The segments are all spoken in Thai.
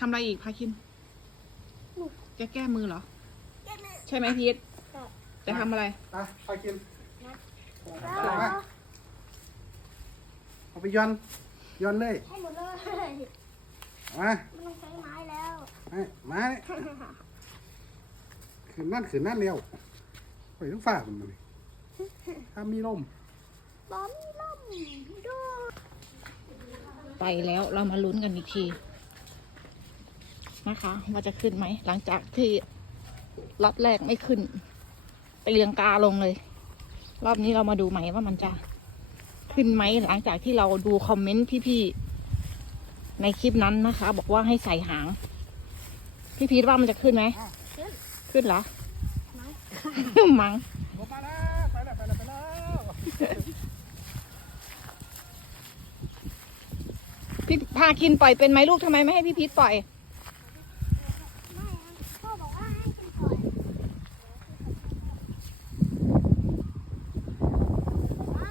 ทำอะไรอีกพาคินจะแก้มือเหรอ ใช่ไหมพีทจะทำอะไรไปไปกินแล้วเอามาเอาไปย้อนย้อนเลยให้หมดเลยเอามาไม่ต้องใช้ไม้แล้วให้มาเนี่ยขืนนั่นขืนนั่นเร็วไปทุกฝ่ามันเลยถ้ามีลมบอมล่มดู ไปแล้วเรามาลุ้นกันอีกที นะคะว่าจะขึ้นไหม หลังจากที่รอบแรกไม่ขึ้นไปเรียงกาลงเลย รอบนี้เรามาดูใหม่ว่ามันจะขึ้นไหมหลังจากที่เราดูคอมเมนต์พี่ๆในคลิปนั้นนะคะ บอกว่าให้ใส่หาง พี่พีทว่ามันจะขึ้นไหมขึ้นเหรอมังมมาแล้วไปแล้วไปแล้วไปแล้วพี่พาคินปล่อยเป็นไหมลูกทำไมไม่ให้พี่พีทปล่อย ไม่อะพ่อบอกว่าให้กินก่อนไม่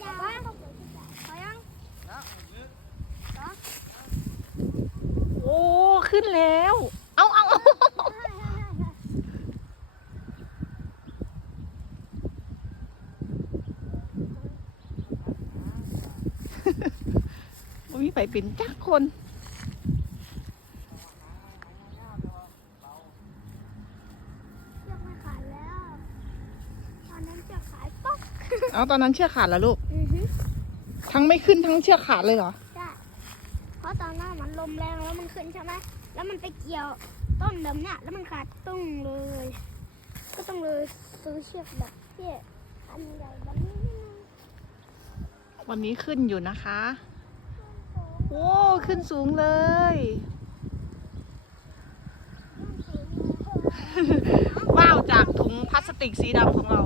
อย่าว่าขอยัง โอ้ ขึ้นแล้ว เอาเอาเอาบ่มีไปเป็นจักคนเชือกไม่ขาดแล้วตอนนั้นเชือกขายป๊อกเอาตอนนั้นเชือกขาดแล้วลูกอือฮึทั้งไม่ขึ้นทั้งเชือกขาดเลยเหรอใช่เพ ราะตอนนั้นมันลมแรงแล้วมันขึ้นใช่ไหมแล้วมันไปเกี่ยวต้นแบบเนี้ยแล้วมันขาดตุ้งเลย ก็ต้องเลยซื้อเชือกแบบที่อันใหญ่แบบนี้วันนี้ขึ้นอยู่นะคะโอ้ขึ้นสูงเลย ว้าวจากถุงพลาสติกสีดำของเรา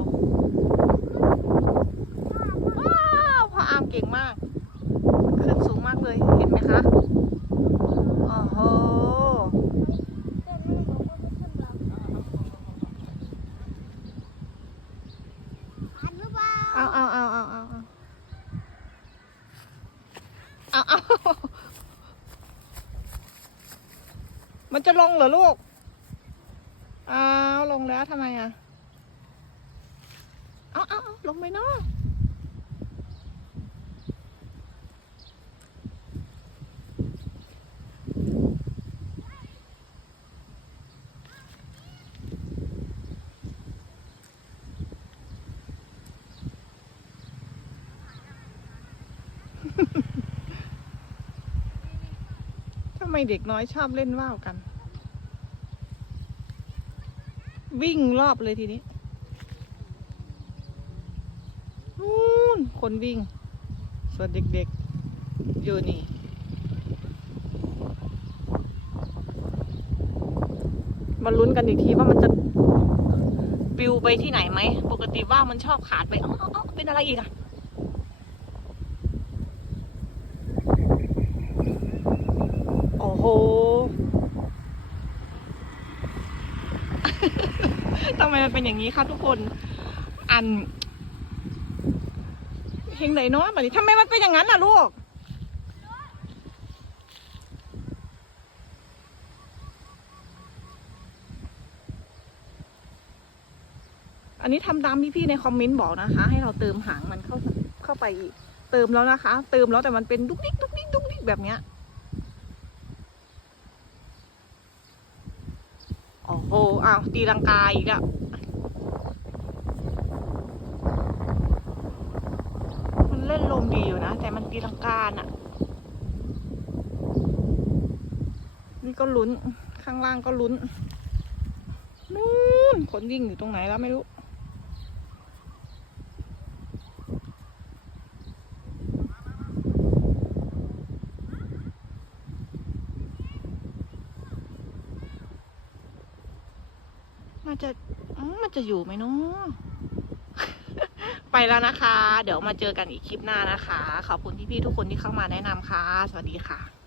ว้าวพ่ออามเก่งมาก เอาเอาเอาเอาเอาเอาเอามันจะลงเหรอลูก อ้าว ลงแล้วทำไมอะ เอาเอาเอาลงไปเนาะ มเด็กน้อยชอบเล่นว่าวกัน วิ่งรอบเลยทีนี้นู่นคนวิ่ง ส่วนเด็กๆ อยู่นี่มาลุ้นกันอีกทีว่ามันจะปิวไปที่ไหนไหม ปกติว่าวมันชอบขาดไปอ้าเอ้าเอ้าเป็นอะไรอีกอะโอ้โห ทำไมมันเป็นอย่างนี้คะทุกคน อันเฮงไหนเนาะแบบนี้ทำไมมันเป็นอย่างนั้นล่ะลูก อันนี้ทำตามพี่ๆในคอมเมนต์บอกนะคะ ให้เราเติมหางมันเข้าเข้าไปอีก เติมแล้วนะคะ เติมแล้วแต่มันเป็นดุกดิกดุกดิกดุกดิกแบบเนี้ย โอ้โหอ้าวตีลังกาอีกอะมันเล่นลมดีอยู่นะ แต่มันตีลังกาน่ะ นี่ก็ลุ้น ข้างล่างก็ลุ้น นู่นคนวิ่งอยู่ตรงไหนแล้วไม่รู้ จะมันจะอยู่ไหมเนาะไปแล้วนะคะ เดี๋ยวมาเจอกันอีกคลิปหน้านะคะ ขอบคุณที่พี่ทุกคนที่เข้ามาแนะนำค่ะ สวัสดีค่ะ